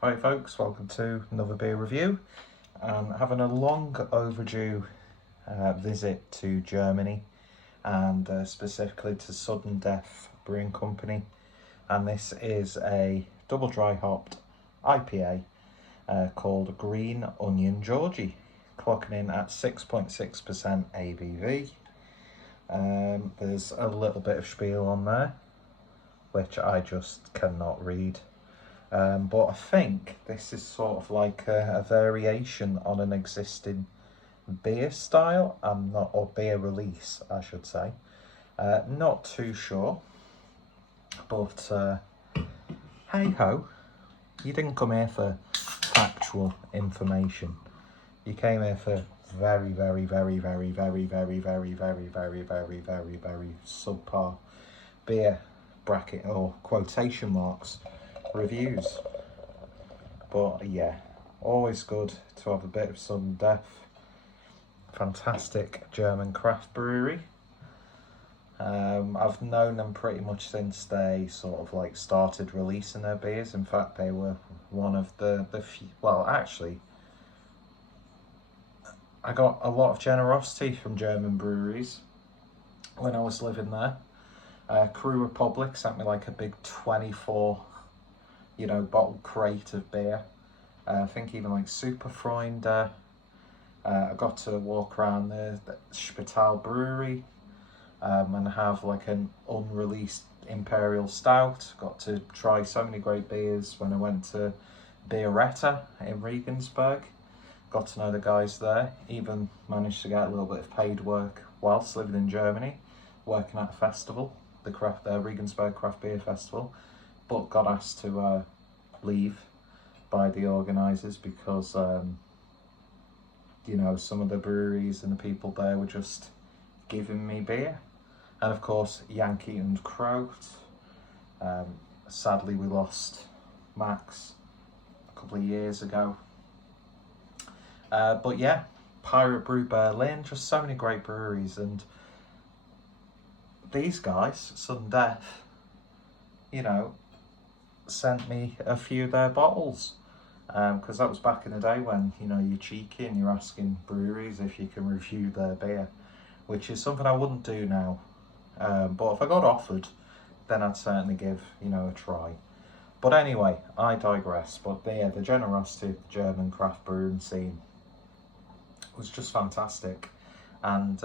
Hi folks, welcome to another beer review. Having a long overdue visit to Germany and specifically to Sudden Death Brewing Company, and this is a double dry hopped IPA called Green Onion Georgie, clocking in at 6.6% ABV. There's a little bit of spiel on there which I just cannot read. But I think this is sort of like a variation on an existing beer style, or beer release, I should say. Not too sure, but hey ho, you didn't come here for factual information. You came here for very subpar beer bracket or quotation marks reviews. But yeah, always good to have a bit of Sudden Death. Fantastic German craft brewery. I've known them pretty much since they sort of like started releasing their beers. In fact, they were one of the few, well actually, I got a lot of generosity from German breweries when I was living there. Crew Republic sent me like a big 24 bottle crate of beer. I think even like Superfreunde. I got to walk around the Spital Brewery and have like an unreleased Imperial Stout. Got to try so many great beers when I went to Beeretta in Regensburg. Got to know the guys there. Even managed to get a little bit of paid work whilst living in Germany, working at a festival, the Regensburg Craft Beer Festival, but got asked to leave by the organisers because some of the breweries and the people there were just giving me beer. And of course, Yankee and Kraut. Sadly, we lost Max a couple of years ago. But yeah, Pirate Brew Berlin, just so many great breweries. And these guys, Sudden Death, sent me a few of their bottles. Because that was back in the day when, you're cheeky and you're asking breweries if you can review their beer, which is something I wouldn't do now. But if I got offered, then I'd certainly give, a try. But anyway, I digress. But the generosity of the German craft brewing scene was just fantastic. And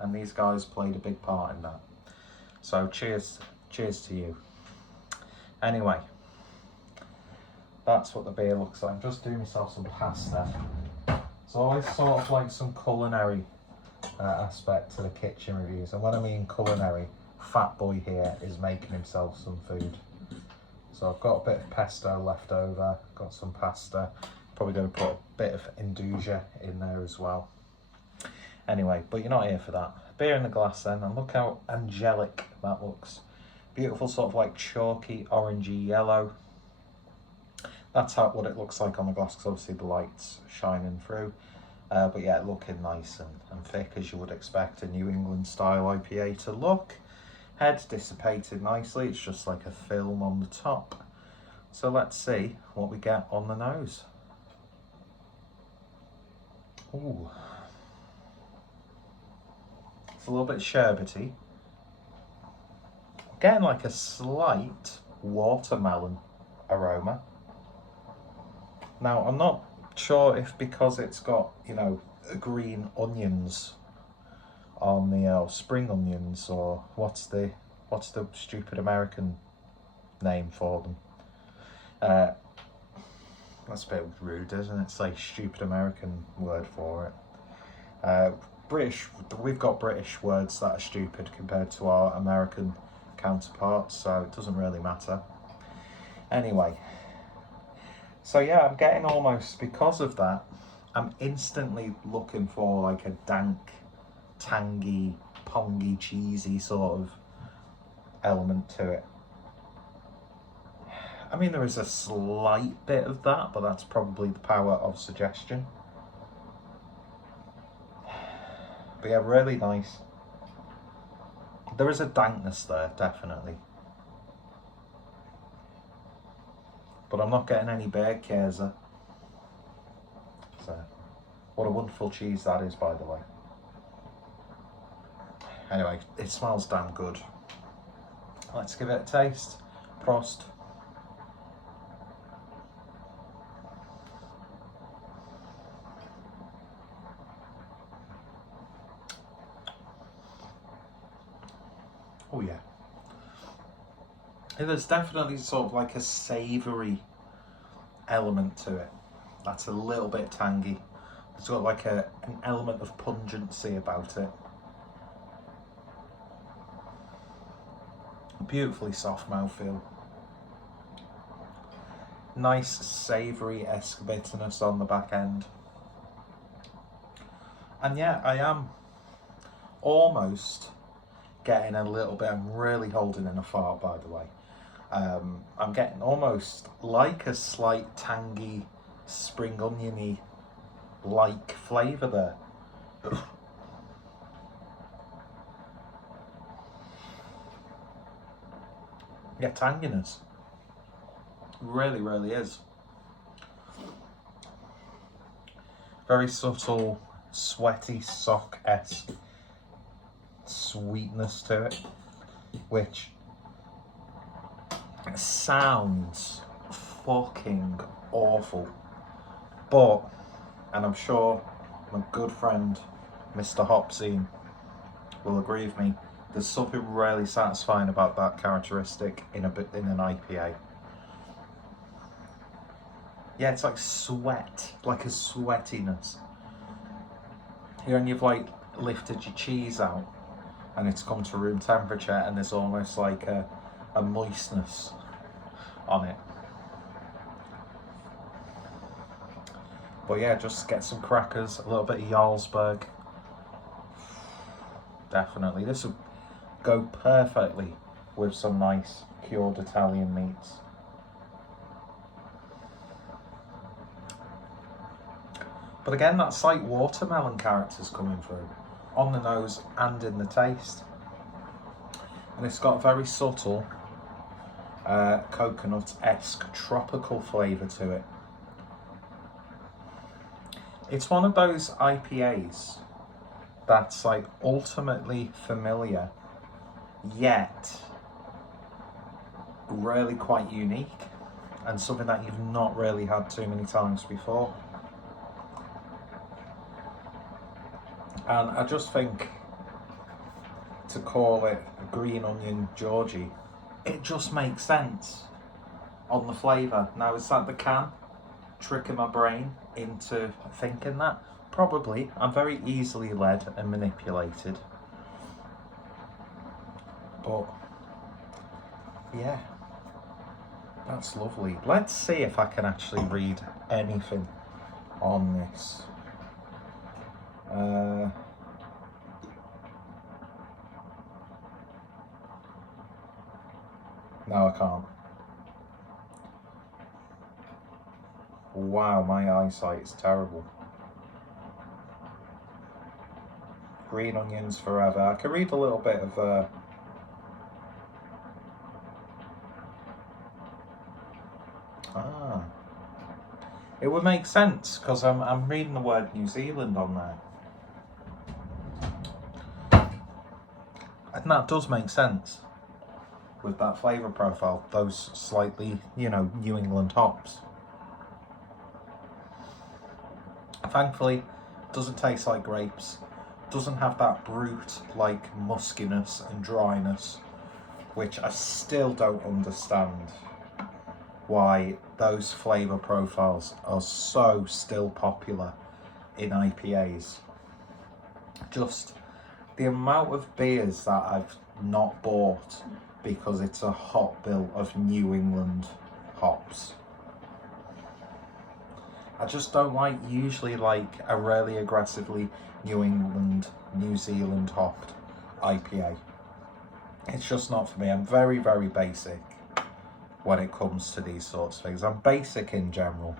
and these guys played a big part in that. So cheers to you. Anyway, that's what the beer looks like. I'm just doing myself some pasta. It's always sort of like some culinary aspect to the kitchen reviews. And when I mean culinary, Fat Boy here is making himself some food. So I've got a bit of pesto left over, got some pasta. Probably going to put a bit of Induja in there as well. Anyway, but you're not here for that. Beer in the glass then, and look how angelic that looks. Beautiful sort of like chalky, orangey yellow. That's what it looks like on the glass, because obviously the light's shining through. But yeah, looking nice and thick, as you would expect a New England style IPA to look. Head dissipated nicely, it's just like a film on the top. So let's see what we get on the nose. Ooh. It's a little bit sherbety. Getting like a slight watermelon aroma. Now, I'm not sure if because it's got, green onions on the, spring onions, or what's the stupid American name for them? That's a bit rude, isn't it? It's like stupid American word for it. We've got British words that are stupid compared to our American counterparts, so it doesn't really matter. Anyway, so yeah, I'm getting almost, because of that, I'm instantly looking for like a dank, tangy, pongy, cheesy sort of element to it. I mean, there is a slight bit of that, but that's probably the power of suggestion. But yeah, really nice. There is a dankness there, definitely. but I'm not getting any bear Käse. So, what a wonderful cheese that is, by the way. Anyway, it smells damn good. Let's give it a taste. Prost. Oh yeah. There's definitely sort of like a savoury element to it. That's a little bit tangy. It's got like an element of pungency about it. Beautifully soft mouthfeel. Nice savoury-esque bitterness on the back end. And yeah, I am almost getting a little bit, I'm really holding in a fart, by the way. I'm getting almost like a slight tangy, spring oniony like flavour there. Yeah, tanginess. Really, really is. Very subtle, sweaty sock-esque sweetness to it, which sounds fucking awful. But, and I'm sure my good friend Mr. Hopsine will agree with me, there's something really satisfying about that characteristic in an IPA. Yeah, it's like sweat, like a sweatiness. You know, when you've like lifted your cheese out and it's come to room temperature and there's almost like a moistness on it. But yeah, just get some crackers, a little bit of Jarlsberg. Definitely, this would go perfectly with some nice cured Italian meats. But again, that slight watermelon character's coming through on the nose and in the taste. And it's got a very subtle coconut-esque tropical flavour to it. It's one of those IPAs that's like ultimately familiar, yet really quite unique, and something that you've not really had too many times before. And I just think to call it green onion Georgie, it just makes sense on the flavour. Now, is that the can tricking my brain into thinking that? Probably. I'm very easily led and manipulated. But yeah, that's lovely. Let's see if I can actually read anything on this. No, I can't. Wow, my eyesight is terrible. Green onions forever. I can read a little bit of it would make sense because I'm reading the word New Zealand on there. And that does make sense with that flavour profile, those slightly, you know, New England hops. Thankfully, it doesn't taste like grapes, doesn't have that brute like muskiness and dryness, which I still don't understand why those flavour profiles are so still popular in IPAs. Just the amount of beers that I've not bought because it's a hop bill of New England hops. I just don't usually like a really aggressively New England, New Zealand hopped IPA. It's just not for me. I'm very, very basic when it comes to these sorts of things. I'm basic in general.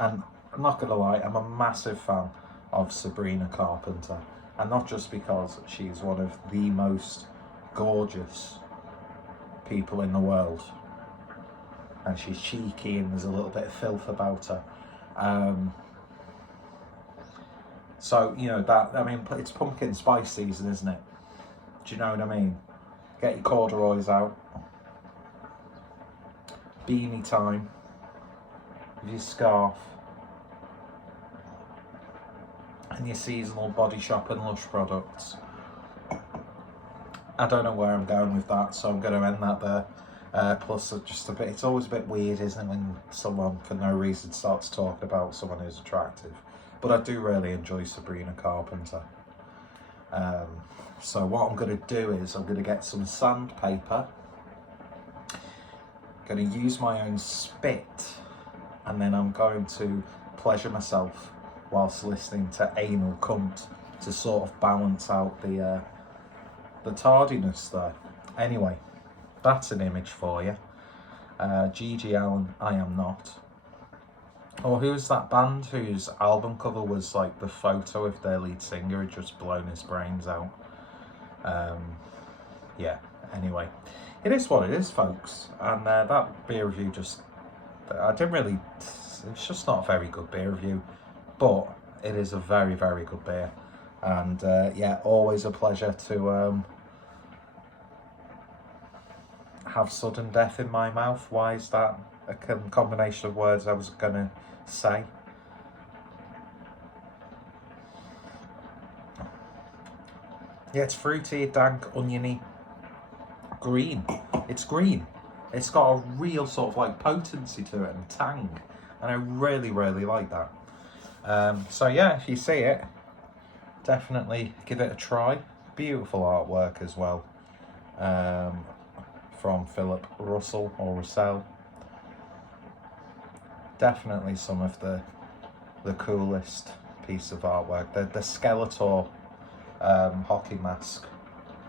And I'm not gonna lie, I'm a massive fan of Sabrina Carpenter. And not just because she's one of the most gorgeous people in the world, and she's cheeky and there's a little bit of filth about her. So, you know, that, I mean, it's pumpkin spice season, isn't it? Do you know what I mean? Get your corduroys out. Beanie time. With your scarf. And your seasonal Body Shop and Lush products. I don't know where I'm going with that, so I'm going to end that there. Plus, just a bit, it's always a bit weird, isn't it, when someone, for no reason, starts talking about someone who's attractive. But I do really enjoy Sabrina Carpenter. So what I'm going to do is I'm going to get some sandpaper. Going to use my own spit, and then I'm going to pleasure myself whilst listening to Anal Cunt to sort of balance out the tardiness there. Anyway, that's an image for you. Gigi Allen, I Am Not. Or who's that band whose album cover was like the photo of their lead singer had just blown his brains out? Yeah, anyway. It is what it is, folks. And that beer review it's just not a very good beer review. But it is a very, very good beer. And yeah, always a pleasure to have sudden death in my mouth. Why is that a combination of words I was going to say? Yeah, it's fruity, dank, oniony, green. It's green. It's got a real sort of like potency to it and tang, and I really, really like that. So yeah, if you see it, definitely give it a try. Beautiful artwork as well, from Philip Russell or Russell. Definitely some of the coolest piece of artwork. The Skeletor hockey mask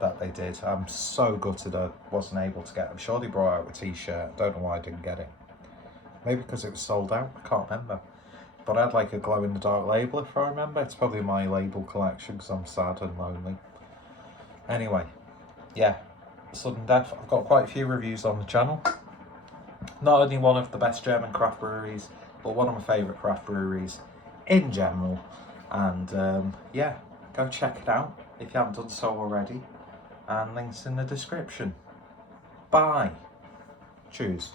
that they did. I'm so gutted I wasn't able to get it. I'm sure they brought out a t-shirt. Don't know why I didn't get it. Maybe because it was sold out. I can't remember. But I had like a glow-in-the-dark label, if I remember. It's probably my label collection because I'm sad and lonely. Anyway, yeah, Sudden Death. I've got quite a few reviews on the channel. Not only one of the best German craft breweries, but one of my favourite craft breweries in general. And yeah, go check it out if you haven't done so already. And links in the description. Bye. Cheers.